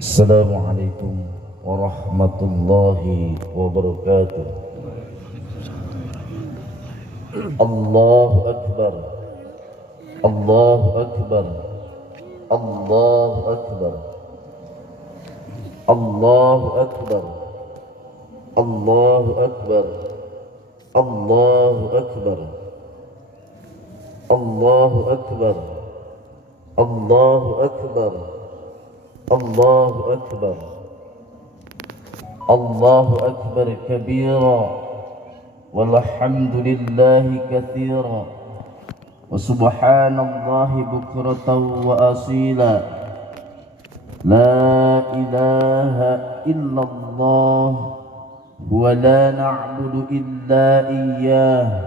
Assalamualaikum warahmatullahi wabarakatuh. Allahu Akbar, Allahu Akbar, Allahu Akbar, Allahu Akbar, Allahu Akbar, Allahu Akbar, Allahu Akbar, Allahu Akbar, Allahu Akbar, Allahu Akbar kabira, walhamdulillahi katsira, wa subhanallahi bukratan wa asila. La ilaha illallah wa la na'budu illa iyyah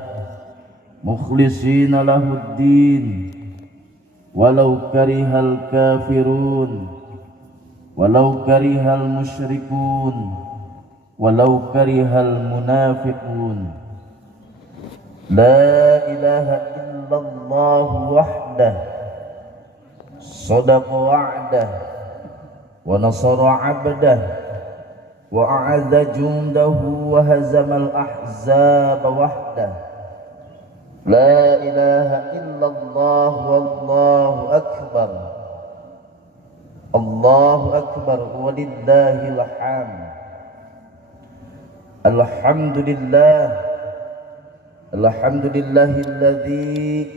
mukhlishina lahuddin walau karihal kafirun walau karihal musyrikun walau karihal munafiqun. La ilaha illallah wahdah sadaqa wa'dah wa nasara 'abdah wa a'adza jundahu wa hazamal ahzaba wahdah. La ilaha illallah wallahu akbar, Allahu akbar walillahil hamd. Alhamdulillah, alhamdulillahilladzi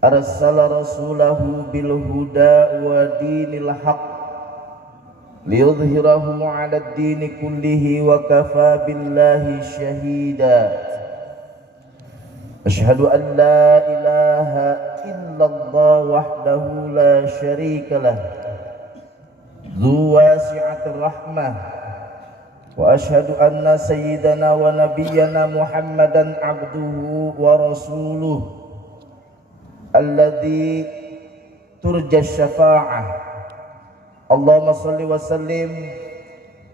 arsala rasulahu bil huda wa dinil haqq liyudhhirahu 'ala ad-dini kullihi wa kafa billahi shahida. Asyhadu an la ilaha illallah wahdahu la syarika lah dzu wasi'atir rahmah wa asyhadu anna sayyidana wa nabiyyana Muhammadan abduhu wa rasuluh alladzi turja syafa'ah. Allahumma salli wa sallim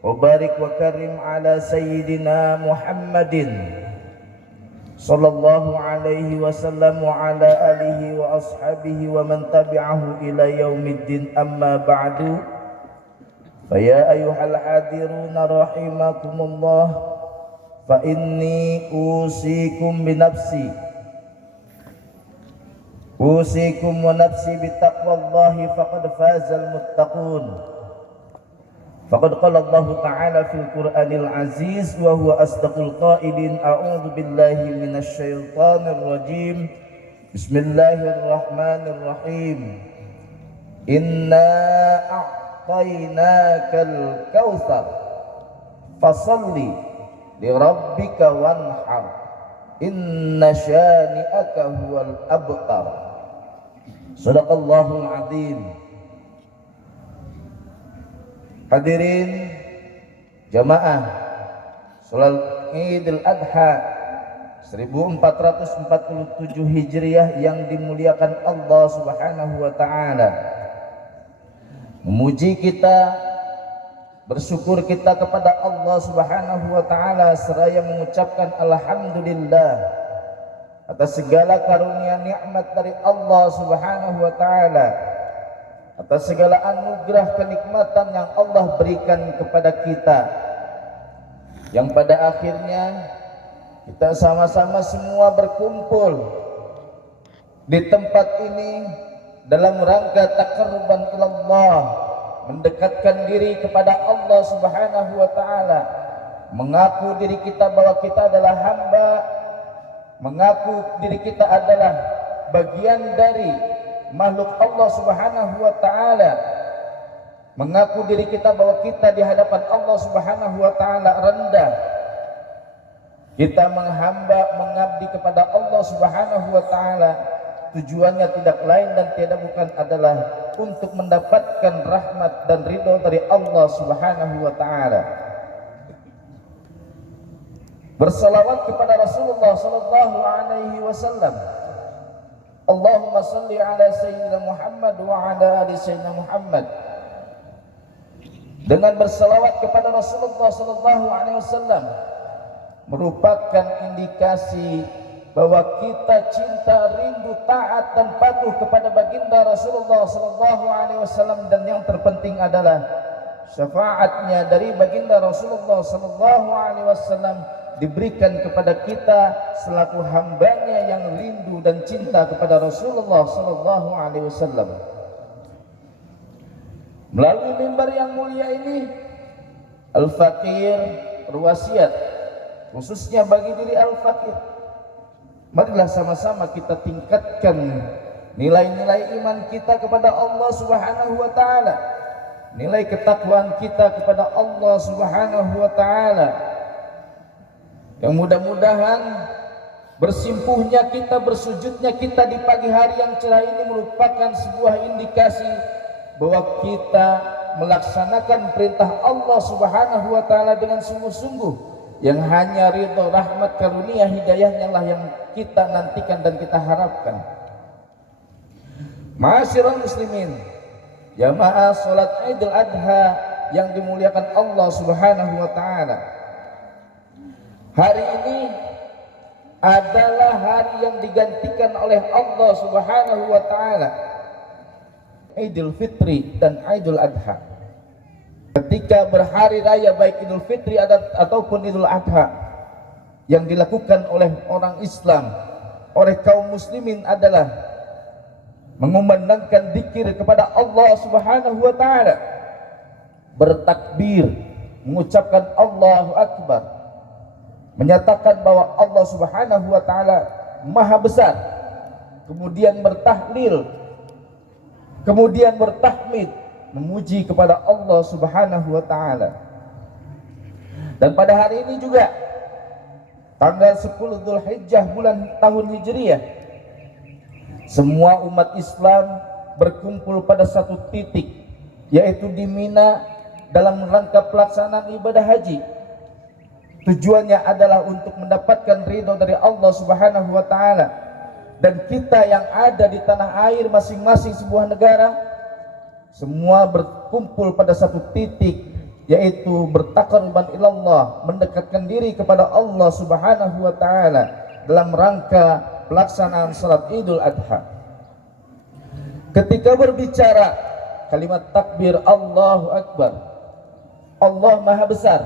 wa barik wa karim ala sayyidina Muhammadin sallallahu alaihi wasallam wa ala alihi wa ashabihi wa man tabi'ahu ila yaumiddin, amma ba'du. Faya ayyuhal hadiruna rahimakumullah, fa inni usikum binafsi usikum wa nafsi bitaqwallahi faqad fazal muttaqun. Faqad qala Allah Ta'ala fil Qur'anil Aziz wa huwa asdaqul qailin. A'udzu billahi minasy syaithanir rajim. Bismillahirrahmanirrahim. Inna a'tainakal kautsar fasalli li rabbika wanhar inna syani'aka huwal abtar. Shadaqallahul azim. Hadirin jamaah salat Idul Adha 1447 Hijriah yang dimuliakan Allah Subhanahu wa taala. Memuji kita, bersyukur kita kepada Allah Subhanahu wa taala seraya mengucapkan alhamdulillah atas segala karunia nikmat dari Allah Subhanahu wa taala, atas segala anugerah kenikmatan yang Allah berikan kepada kita, yang pada akhirnya kita sama-sama semua berkumpul di tempat ini dalam rangka taqarruban ilallah, mendekatkan diri kepada Allah Subhanahu wa taala, mengaku diri kita bahwa kita adalah hamba, mengaku diri kita adalah bagian dari makhluk Allah Subhanahu wa taala, mengaku diri kita bahwa kita di hadapan Allah Subhanahu wa taala rendah. Kita menghamba, mengabdi kepada Allah Subhanahu wa taala, tujuannya tidak lain dan tiada bukan adalah untuk mendapatkan rahmat dan ridho dari Allah Subhanahu wa taala. Bersalawat kepada Rasulullah sallallahu alaihi wasallam. Allahumma salli ala sayyidina Muhammad wa ala ali sayyidina Muhammad. Dengan bersalawat kepada Rasulullah sallallahu alaihi wasallam merupakan indikasi bahwa kita cinta, rindu, taat dan patuh kepada baginda Rasulullah sallallahu alaihi wasallam, dan yang terpenting adalah syafaatnya dari baginda Rasulullah sallallahu alaihi wasallam diberikan kepada kita selaku hambanya yang rindu dan cinta kepada Rasulullah sallallahu alaihi wasallam. Melalui mimbar yang mulia ini, Al-Faqir berwasiat khususnya bagi diri Al-Faqir, marilah sama-sama kita tingkatkan nilai-nilai iman kita kepada Allah Subhanahu wa taala, nilai ketakwaan kita kepada Allah Subhanahu wa taala. Yang mudah-mudahan bersimpuhnya kita, bersujudnya kita di pagi hari yang cerah ini merupakan sebuah indikasi bahwa kita melaksanakan perintah Allah Subhanahu wa taala dengan sungguh-sungguh, yang hanya ridho, rahmat, karunia, hidayahnya lah yang kita nantikan dan kita harapkan. Ma'asyiral muslimin, jamaah salat Idul Adha yang dimuliakan Allah Subhanahu wa taala. Hari ini adalah hari yang digantikan oleh Allah Subhanahu wa taala, Idul Fitri dan Idul Adha. Ketika berhari raya baik Idul Fitri ataupun Idul Adha, yang dilakukan oleh orang Islam, oleh kaum muslimin adalah mengumandangkan zikir kepada Allah Subhanahu wa taala, bertakbir, mengucapkan Allahu Akbar, menyatakan bahwa Allah Subhanahu wa taala Maha besar, kemudian bertahlil, kemudian bertahmid, memuji kepada Allah Subhanahu wa taala. Dan pada hari ini juga tanggal 10 Dzulhijjah bulan tahun Hijriah, semua umat Islam berkumpul pada satu titik, yaitu di Mina dalam rangka pelaksanaan ibadah haji. Tujuannya adalah untuk mendapatkan ridho dari Allah Subhanahu wa taala. Dan kita yang ada di tanah air masing-masing sebuah negara, semua berkumpul pada satu titik, yaitu bertaqarruban ilallah, mendekatkan diri kepada Allah Subhanahu wa taala dalam rangka pelaksanaan salat Idul Adha. Ketika berbicara kalimat takbir Allahu Akbar, Allah Maha besar,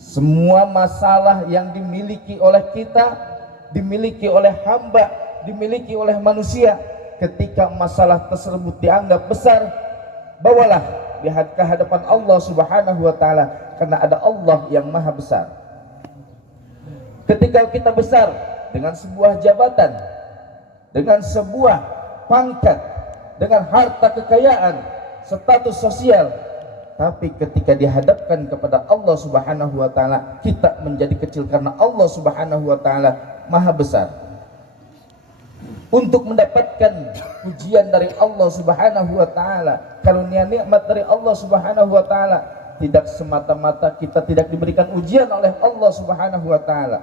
semua masalah yang dimiliki oleh kita, dimiliki oleh hamba, dimiliki oleh manusia, ketika masalah tersebut dianggap besar, bawalah di hadapan Allah Subhanahu wa taala, karena ada Allah yang Maha besar. Ketika kita besar dengan sebuah jabatan, dengan sebuah pangkat, dengan harta kekayaan, status sosial, tapi ketika dihadapkan kepada Allah Subhanahu wa taala, kita menjadi kecil karena Allah Subhanahu wa taala Maha besar. Untuk mendapatkan pujian dari Allah Subhanahu wa taala, karunia nikmat dari Allah Subhanahu wa taala, tidak semata-mata kita tidak diberikan ujian oleh Allah Subhanahu wa taala.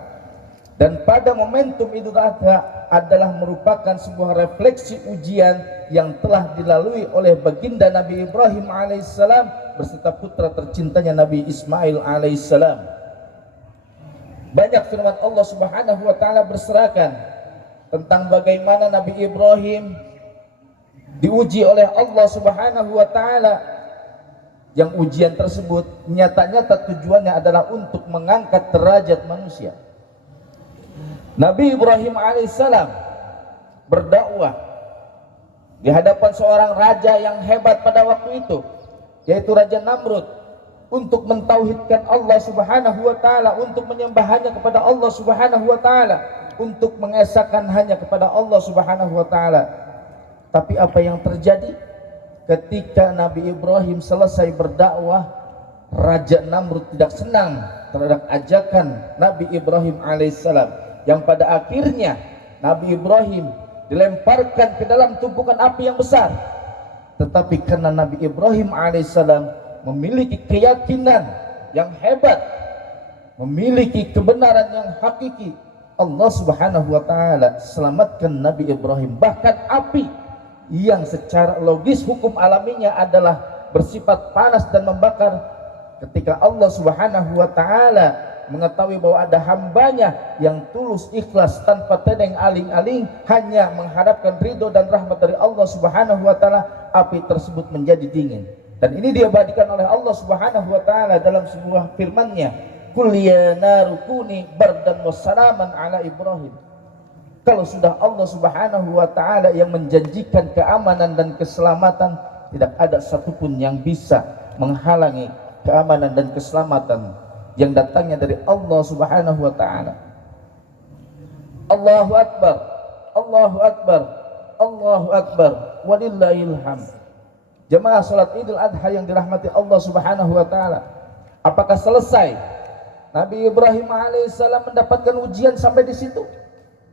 Dan pada momentum Idul Adha adalah merupakan sebuah refleksi ujian yang telah dilalui oleh baginda Nabi Ibrahim alaihissalam beserta putra tercintanya Nabi Ismail alaihissalam. Banyak firman Allah Subhanahu wa taala berserakan tentang bagaimana Nabi Ibrahim diuji oleh Allah Subhanahu wa taala, yang ujian tersebut nyata-nyata tujuannya adalah untuk mengangkat derajat manusia. Nabi Ibrahim alaihissalam berdakwah di hadapan seorang raja yang hebat pada waktu itu, yaitu Raja Namrud, untuk mentauhidkan Allah Subhanahu wa taala, untuk menyembahnya kepada Allah Subhanahu wa taala, untuk mengesahkan hanya kepada Allah Subhanahu wa taala. Tapi apa yang terjadi ketika Nabi Ibrahim selesai berdakwah? Raja Namrud tidak senang terhadap ajakan Nabi Ibrahim alaihissalam, yang pada akhirnya Nabi Ibrahim dilemparkan ke dalam tumpukan api yang besar. Tetapi karena Nabi Ibrahim alaihissalam memiliki keyakinan yang hebat, memiliki kebenaran yang hakiki, Allah Subhanahu wa taala selamatkan Nabi Ibrahim. Bahkan api yang secara logis hukum alaminya adalah bersifat panas dan membakar, ketika Allah Subhanahu wa taala mengetahui bahwa ada hambanya yang tulus ikhlas tanpa tedeng aling-aling hanya mengharapkan ridho dan rahmat dari Allah Subhanahu wa taala, api tersebut menjadi dingin. Dan ini diabadikan oleh Allah Subhanahu wa taala dalam sebuah firman-Nya, "Qul ya naru kuni bardan wa salaman ala Ibrahim." Kalau sudah Allah Subhanahu wa taala yang menjanjikan keamanan dan keselamatan, tidak ada satupun yang bisa menghalangi keamanan dan keselamatan yang datangnya dari Allah Subhanahu wa taala. Allahu akbar, Allahu akbar, Allahu akbar, walillahil hamd. Jemaah salat Idul Adha yang dirahmati Allah Subhanahu wa taala, apakah selesai Nabi Ibrahim alaihissalam mendapatkan ujian sampai di situ?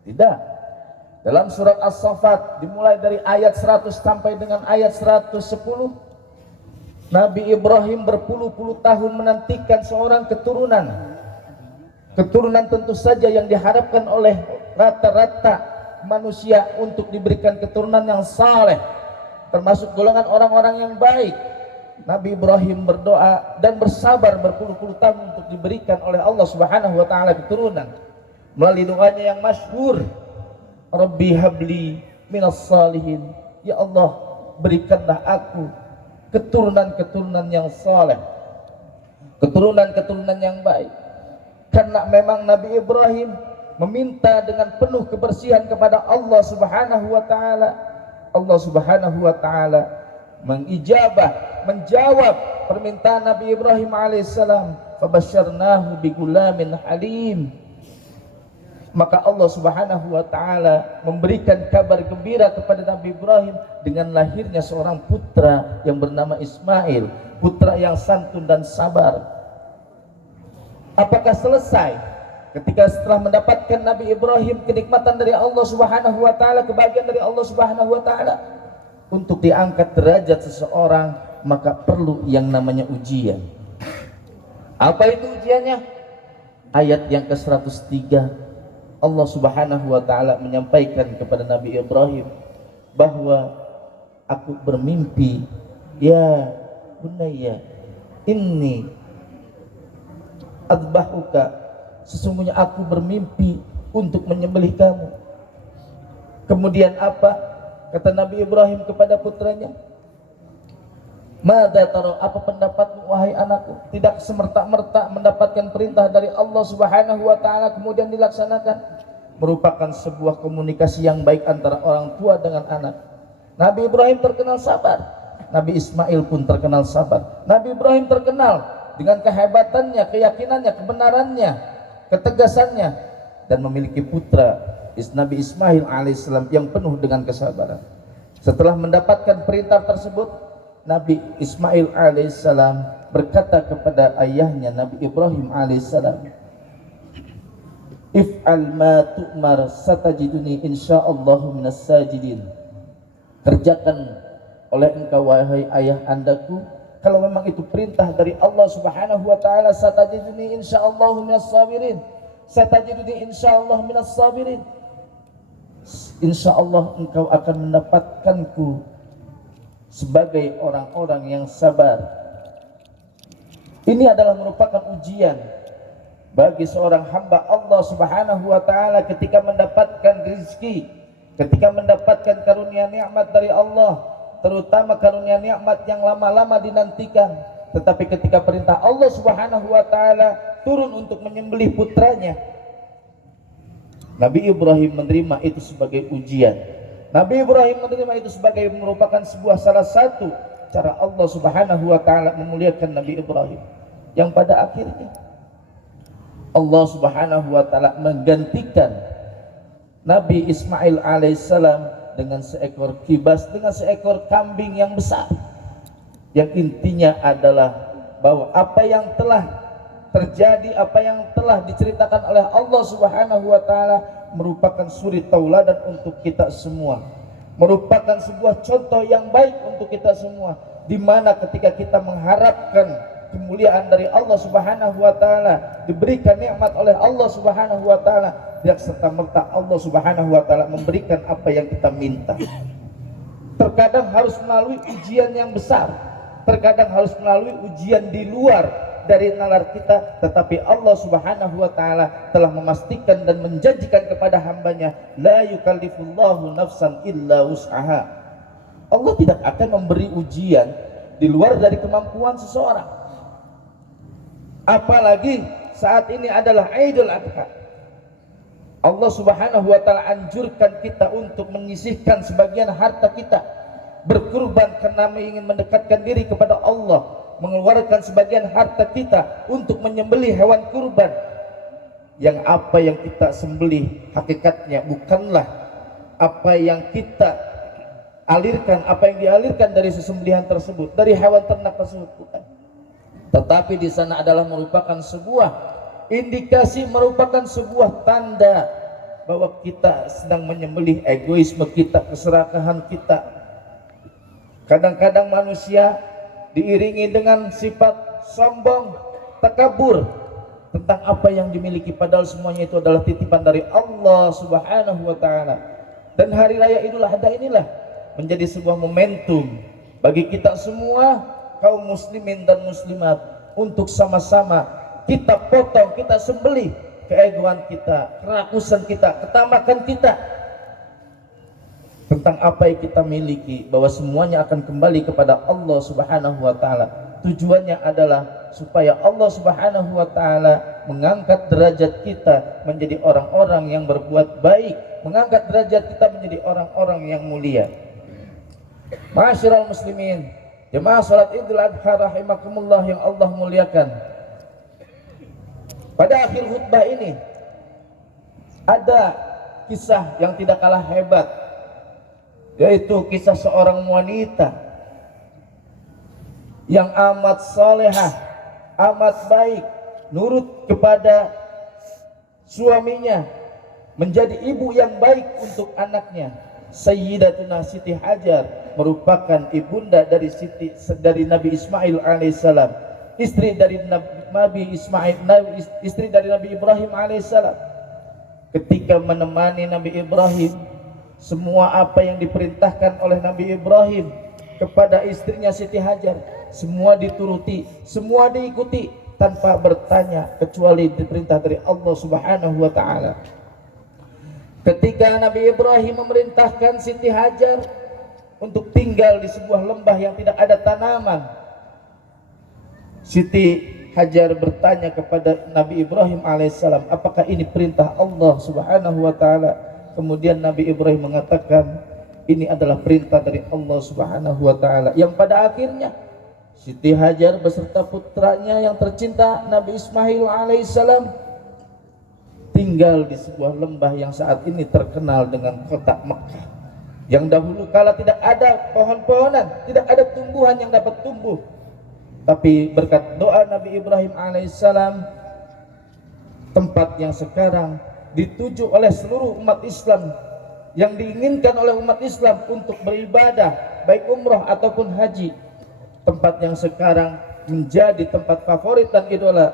Tidak. Dalam surat As-Saffat dimulai dari ayat 100 sampai dengan ayat 110, Nabi Ibrahim berpuluh-puluh tahun menantikan seorang keturunan. Keturunan tentu saja yang diharapkan oleh rata-rata manusia untuk diberikan keturunan yang saleh, termasuk golongan orang-orang yang baik. Nabi Ibrahim berdoa dan bersabar berpuluh-puluh tahun untuk diberikan oleh Allah Subhanahu wa taala keturunan. Melalui doanya yang masyhur, Rabbi habli minas salihin. Ya Allah, berikanlah aku keturunan-keturunan yang saleh, keturunan-keturunan yang baik. Karena memang Nabi Ibrahim meminta dengan penuh kebersihan kepada Allah Subhanahu wa taala. Allah Subhanahu wa taala mengijabah, menjawab permintaan Nabi Ibrahim alaihissalam. Fabasyarnahu bigulamin halim. Maka Allah Subhanahu wa taala memberikan kabar gembira kepada Nabi Ibrahim dengan lahirnya seorang putra yang bernama Ismail, putra yang santun dan sabar. Apakah selesai ketika setelah mendapatkan Nabi Ibrahim kenikmatan dari Allah Subhanahu wa taala, kebahagiaan dari Allah Subhanahu wa taala? Untuk diangkat derajat seseorang maka perlu yang namanya ujian. Apa itu ujiannya? Ayat yang ke-103, Allah Subhanahu wa taala menyampaikan kepada Nabi Ibrahim bahwa aku bermimpi, ya bunayya inni adbahuka, sesungguhnya aku bermimpi untuk menyembelih kamu. Kemudian apa kata Nabi Ibrahim kepada putranya? Mada taro, apa pendapatmu wahai anakku? Tidak semerta-merta mendapatkan perintah dari Allah Subhanahu wa taala kemudian dilaksanakan, merupakan sebuah komunikasi yang baik antara orang tua dengan anak. Nabi Ibrahim terkenal sabar, Nabi Ismail pun terkenal sabar. Nabi Ibrahim terkenal dengan kehebatannya, keyakinannya, kebenarannya, ketegasannya, dan memiliki putra Nabi Ismail alaihissalam yang penuh dengan kesabaran. Setelah mendapatkan perintah tersebut, Nabi Ismail alaihissalam berkata kepada ayahnya Nabi Ibrahim alaihissalam, if'al ma tu'mar satajiduni insyaallahu minas sajidin. Kerjakan oleh engkau wahai ayah andaku, kalau memang itu perintah dari Allah Subhanahu wa taala, satajiduni insyaallahu minas sabirin. Satajiduni insyaallahu minas sabirin. Insyaallah engkau akan mendapatkanku sebagai orang-orang yang sabar. Ini adalah merupakan ujian bagi seorang hamba Allah Subhanahu wa taala ketika mendapatkan rezeki, ketika mendapatkan karunia nikmat dari Allah, terutama karunia nikmat yang lama-lama dinantikan. Tetapi ketika perintah Allah Subhanahu wa taala turun untuk menyembelih putranya, Nabi Ibrahim menerima itu sebagai ujian. Nabi Ibrahim menerima itu sebagai merupakan sebuah salah satu cara Allah Subhanahu wa taala memuliakan Nabi Ibrahim, yang pada akhirnya Allah Subhanahu wa taala menggantikan Nabi Ismail alaihissalam dengan seekor kibas, dengan seekor kambing yang besar, yang intinya adalah bahwa apa yang telah terjadi, apa yang telah diceritakan oleh Allah Subhanahu wa taala merupakan suri tauladan untuk kita semua, merupakan sebuah contoh yang baik untuk kita semua, di mana ketika kita mengharapkan kemuliaan dari Allah Subhanahu wa taala, diberikan nikmat oleh Allah Subhanahu wa taala, tidak serta-merta Allah Subhanahu wa taala memberikan apa yang kita minta. Terkadang harus melalui ujian yang besar, terkadang harus melalui ujian di luar dari nalar kita, tetapi Allah Subhanahu wa taala telah memastikan dan menjanjikan kepada hambanya, la yukallifullahu nafsan illa wus'aha. Allah tidak akan memberi ujian di luar dari kemampuan seseorang. Apalagi saat ini adalah Idul Adha. Allah Subhanahu wa taala anjurkan kita untuk menyisihkan sebagian harta kita, berkurban karena ingin mendekatkan diri kepada Allah, mengeluarkan sebagian harta kita untuk menyembelih hewan kurban. Yang apa yang kita sembelih hakikatnya bukanlah apa yang kita alirkan, apa yang dialirkan dari sesembelihan tersebut, dari hewan ternak tersebut, bukan. Tetapi di sana adalah merupakan sebuah indikasi, merupakan sebuah tanda bahwa kita sedang menyembelih egoisme kita, keserakahan kita. Kadang-kadang manusia diiringi dengan sifat sombong, takabur tentang apa yang dimiliki, padahal semuanya itu adalah titipan dari Allah Subhanahu wa taala. Dan hari raya Idul Adha inilah menjadi sebuah momentum bagi kita semua kaum muslimin dan muslimat untuk sama-sama kita potong, kita sembelih keegoan kita, kerakusan kita, ketamakan kita tentang apa yang kita miliki, bahwa semuanya akan kembali kepada Allah Subhanahu wa taala. Tujuannya adalah supaya Allah Subhanahu wa taala mengangkat derajat kita menjadi orang-orang yang berbuat baik, mengangkat derajat kita menjadi orang-orang yang mulia. Ma'asyiral muslimin, jemaah salat Idul Adha rahimakumullah yang Allah muliakan. Pada akhir khutbah ini ada kisah yang tidak kalah hebat, yaitu kisah seorang wanita yang amat salehah, amat baik, nurut kepada suaminya, menjadi ibu yang baik untuk anaknya. Sayyidatuna Siti Hajar merupakan ibunda dari Nabi Ismail alaihissalam, istri dari Nabi Ismail, istri dari Nabi Ibrahim alaihissalam. Ketika menemani Nabi Ibrahim, semua apa yang diperintahkan oleh Nabi Ibrahim kepada istrinya Siti Hajar, semua dituruti, semua diikuti tanpa bertanya, kecuali diperintah dari Allah Subhanahu wa taala. Ketika Nabi Ibrahim memerintahkan Siti Hajar untuk tinggal di sebuah lembah yang tidak ada tanaman, Siti Hajar bertanya kepada Nabi Ibrahim alaihissalam, apakah ini perintah Allah Subhanahu wa taala? Kemudian Nabi Ibrahim mengatakan, ini adalah perintah dari Allah Subhanahu wa taala. Yang pada akhirnya Siti Hajar beserta putranya yang tercinta Nabi Ismail alaihissalam tinggal di sebuah lembah yang saat ini terkenal dengan kota Mekah, yang dahulu kala tidak ada pohon-pohonan, tidak ada tumbuhan yang dapat tumbuh. Tapi berkat doa Nabi Ibrahim alaihissalam, tempat yang sekarang dituju oleh seluruh umat Islam, yang diinginkan oleh umat Islam untuk beribadah baik umroh ataupun haji, tempat yang sekarang menjadi tempat favorit dan idola,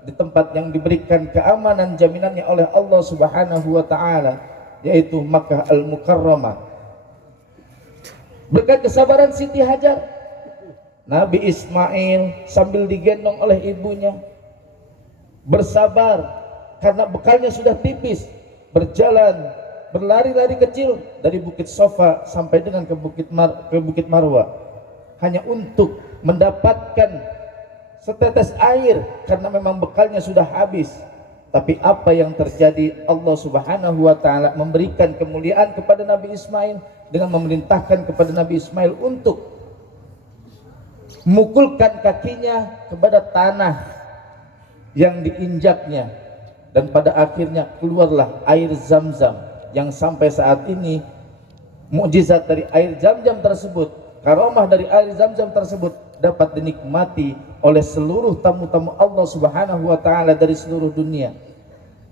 di tempat yang diberikan keamanan jaminannya oleh Allah Subhanahu wa taala, yaitu Makkah Al-Mukarramah. Berkat kesabaran Siti Hajar, Nabi Ismail sambil digendong oleh ibunya bersabar karena bekalnya sudah tipis, berjalan berlari-lari kecil dari Bukit Sofa sampai dengan ke Bukit Marwah, hanya untuk mendapatkan setetes air karena memang bekalnya sudah habis. Tapi apa yang terjadi, Allah Subhanahu wa taala memberikan kemuliaan kepada Nabi Ismail dengan memerintahkan kepada Nabi Ismail untuk memukulkan kakinya kepada tanah yang diinjaknya, dan pada akhirnya keluarlah air Zam-Zam yang sampai saat ini mukjizat dari air Zam-Zam tersebut, karomah dari air Zam-Zam tersebut dapat dinikmati oleh seluruh tamu-tamu Allah Subhanahu wa taala dari seluruh dunia.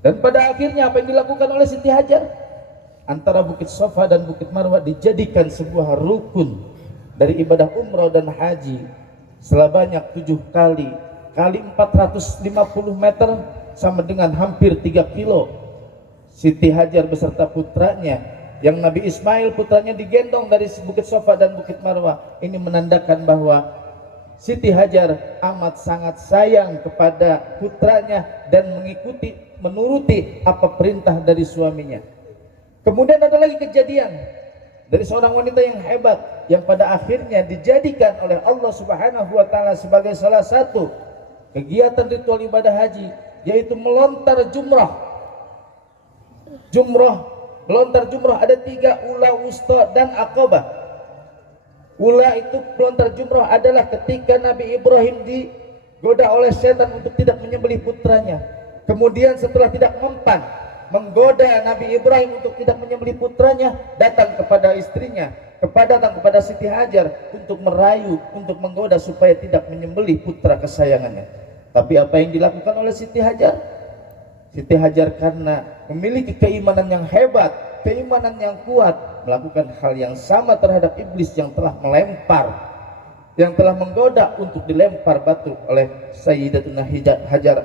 Dan pada akhirnya apa yang dilakukan oleh Siti Hajar, antara Bukit Sofa dan Bukit Marwah dijadikan sebuah rukun dari ibadah umroh dan haji sebanyak 7 kali 450 meter, sama dengan hampir 3 kilo. Siti Hajar beserta putranya yang Nabi Ismail putranya digendong dari Bukit Sofa dan Bukit Marwah, ini menandakan bahwa Siti Hajar amat sangat sayang kepada putranya dan menuruti apa perintah dari suaminya. Kemudian ada lagi kejadian dari seorang wanita yang hebat yang pada akhirnya dijadikan oleh Allah Subhanahu wa taala sebagai salah satu kegiatan ritual ibadah haji, yaitu melontar jumrah. Melontar jumrah ada 3, ula, wusta, dan aqabah. Ula itu pelontar jumrah adalah ketika Nabi Ibrahim digoda oleh setan untuk tidak menyembelih putranya. Kemudian setelah tidak mempan menggoda Nabi Ibrahim untuk tidak menyembelih putranya, datang kepada istrinya, datang kepada Siti Hajar untuk merayu, untuk menggoda supaya tidak menyembelih putra kesayangannya. Tapi apa yang dilakukan oleh Siti Hajar? Siti Hajar karena memiliki keimanan yang hebat, keimanan yang kuat, melakukan hal yang sama terhadap iblis yang telah menggoda untuk dilempar batu oleh Sayyidatuna Hajar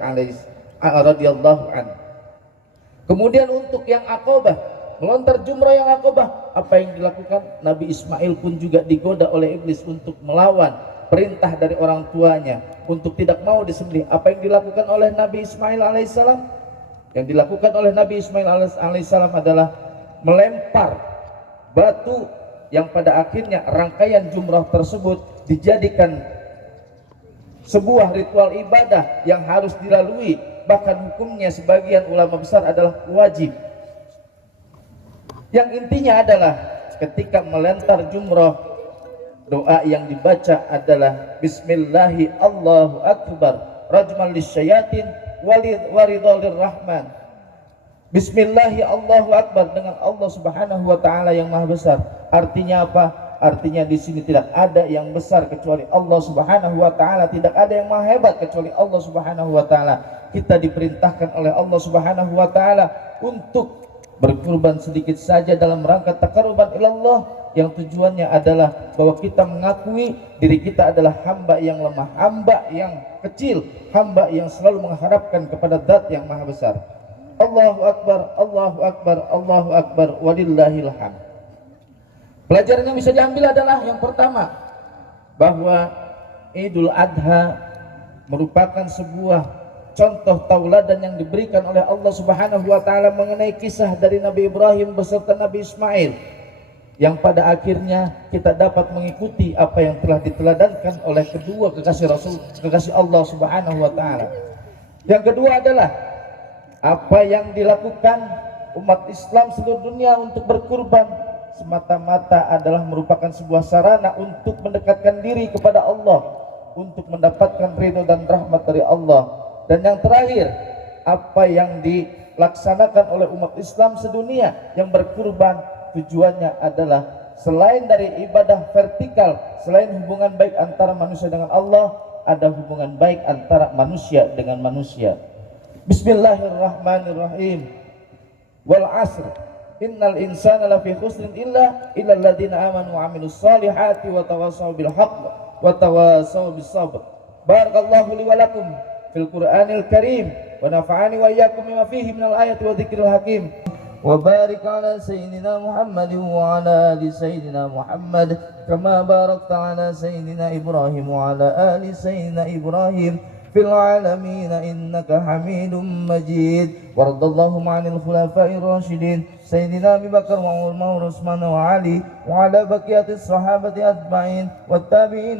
radhiyallahu anha. Kemudian untuk yang aqabah, melontar jumrah yang aqabah, apa yang dilakukan? Nabi Ismail pun juga digoda oleh iblis untuk melawan perintah dari orang tuanya untuk tidak mau disembelih. Apa yang dilakukan oleh Nabi Ismail alaihissalam? Yang dilakukan oleh Nabi Ismail alaihissalam adalah melempar batu yang pada akhirnya rangkaian jumrah tersebut dijadikan sebuah ritual ibadah yang harus dilalui, bahkan hukumnya sebagian ulama besar adalah wajib. Yang intinya adalah ketika melempar jumrah, doa yang dibaca adalah Bismillahi Allahu Akbar rajman lisyayatin waridhalir rahman. Bismillahi Allahu Akbar, dengan Allah Subhanahu wa taala yang Maha Besar. Artinya apa? Artinya di sini tidak ada yang besar kecuali Allah Subhanahu wa taala, tidak ada yang maha hebat kecuali Allah Subhanahu wa taala. Kita diperintahkan oleh Allah Subhanahu wa taala untuk berkurban sedikit saja dalam rangka taqarruban ilallah, yang tujuannya adalah bahwa kita mengakui diri kita adalah hamba yang lemah, hamba yang kecil, hamba yang selalu mengharapkan kepada Zat yang Maha Besar. Allahu Akbar, Allahu Akbar, Allahu Akbar, walillahil hamd. Pelajaran yang bisa diambil adalah yang pertama, bahwa Idul Adha merupakan sebuah contoh tauladan yang diberikan oleh Allah Subhanahu wa taala mengenai kisah dari Nabi Ibrahim beserta Nabi Ismail, yang pada akhirnya kita dapat mengikuti apa yang telah diteladankan oleh kedua kekasih Allah Subhanahu wa taala. Yang kedua adalah apa yang dilakukan umat Islam seluruh dunia untuk berkurban semata-mata adalah merupakan sebuah sarana untuk mendekatkan diri kepada Allah, untuk mendapatkan ridho dan rahmat dari Allah. Dan yang terakhir, apa yang dilaksanakan oleh umat Islam sedunia yang berkurban, tujuannya adalah selain dari ibadah vertikal, selain hubungan baik antara manusia dengan Allah, ada hubungan baik antara manusia dengan manusia. Bismillahirrahmanirrahim. Wal 'asr innal insana lafi khusrin illa alladziina aamanu wa 'amilus shalihati wa tawassaw bil haqq wa tawassaw bis sabr. Barakallahu li wa lakum fil Qur'anil Karim wa nafa'ani wa iyyakum bima fihi minal ayati wa dzikril hakim. Wa barik 'ala sayyidina Muhammadin wa 'ala ali sayyidina Muhammad kama barakta 'ala sayyidina Ibrahim wa 'ala ali sayyidina Ibrahim fil alamin innaka Hamidum Majid. Waradallahu ma'anil khulafa'ir rasyidin sayyidina Abi Bakar wa Umar wa Utsman wa Ali wa ala baqiyatis sahabati ajma'in wat tabi'in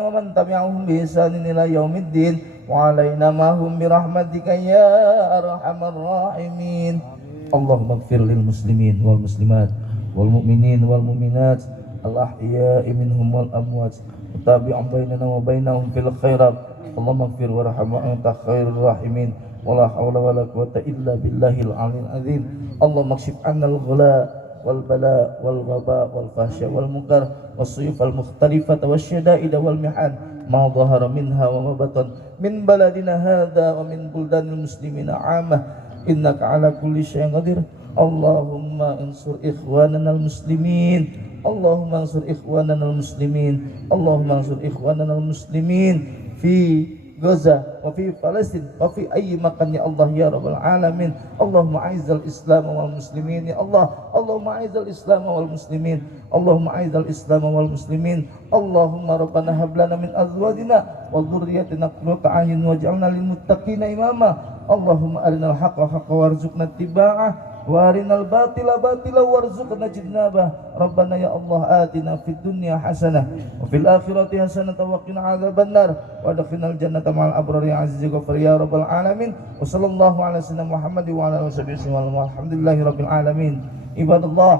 wa man tabi'ahum bi ihsanin ila yaumiddin wa alaina ma hum bi rahmatika ya arhamar rahimin. Allahumma ighfir lil muslimin wal muslimat wal mu'minin wal mu'minat al ahya'i minhum wal amwat wa tabi'an bainana wa bainahum fil khairat. Allahumma ighfir warham wa anta khairur rahimin wa la haula wa la quwwata illa billahil aliyyil azim. Allahumma kshif 'annal ghala wal bala wal waba wal fahsya wal munkar was suyuf al mukhtalifata wasyada'id wal mihan ma dhahara minha wa ma batan min baladina hadha wa min buldanil muslimina 'amah innaka 'ala kulli syai'in qadir. Allahumma ansur ikhwanana al muslimin, Allahumma ansur ikhwanana al muslimin, Allahumma ansur ikhwanana al muslimin fi Gaza wa fi Palestin wa fi ayyi makan ya Allah ya rabbal alamin. Allahumma a'izzal Islam wal muslimin ya Allah. Allahumma a'izzal Islam wal muslimin. Allahumma a'izzal Islam wal muslimin. Allahumma rabbana hab lana min azwajina wa dhurriyyatina qurrata a'yun waj'alna lil muttaqina imama. Allahumma arinal haqqa haqqan warzuqna ittiba'ah wa arinal batila batila warzuqna ijtinabah. Rabbana ya Allah atina fid dunya hasanah wa fil akhirati hasanah wa qina adzabannar wa adkhilnal jannata ma'al abrar ya aziz ya ghafur ya rabbal alamin. Wa sallallahu ala sayyidina Muhammad wa ala alihi wasallam walhamdulillahi rabbil alamin. Ibadallah,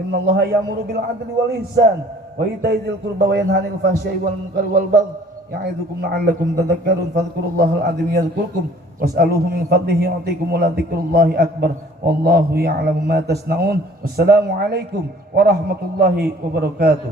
innallaha ya'muru bil 'adli wal ihsan wa ita'i dzil qurba wa yanha 'anil fahsya'i wal munkari wal baghi ya'idukum la'allakum tadhakkarun. Fadhkurullahal 'azim yadhkurkum was'aluhu min fadlihi yu'tikum wa la dzikrullahi akbar wallahu ya'lamu ma tasna'un. Wassalamu alaikum warahmatullahi wabarakatuh.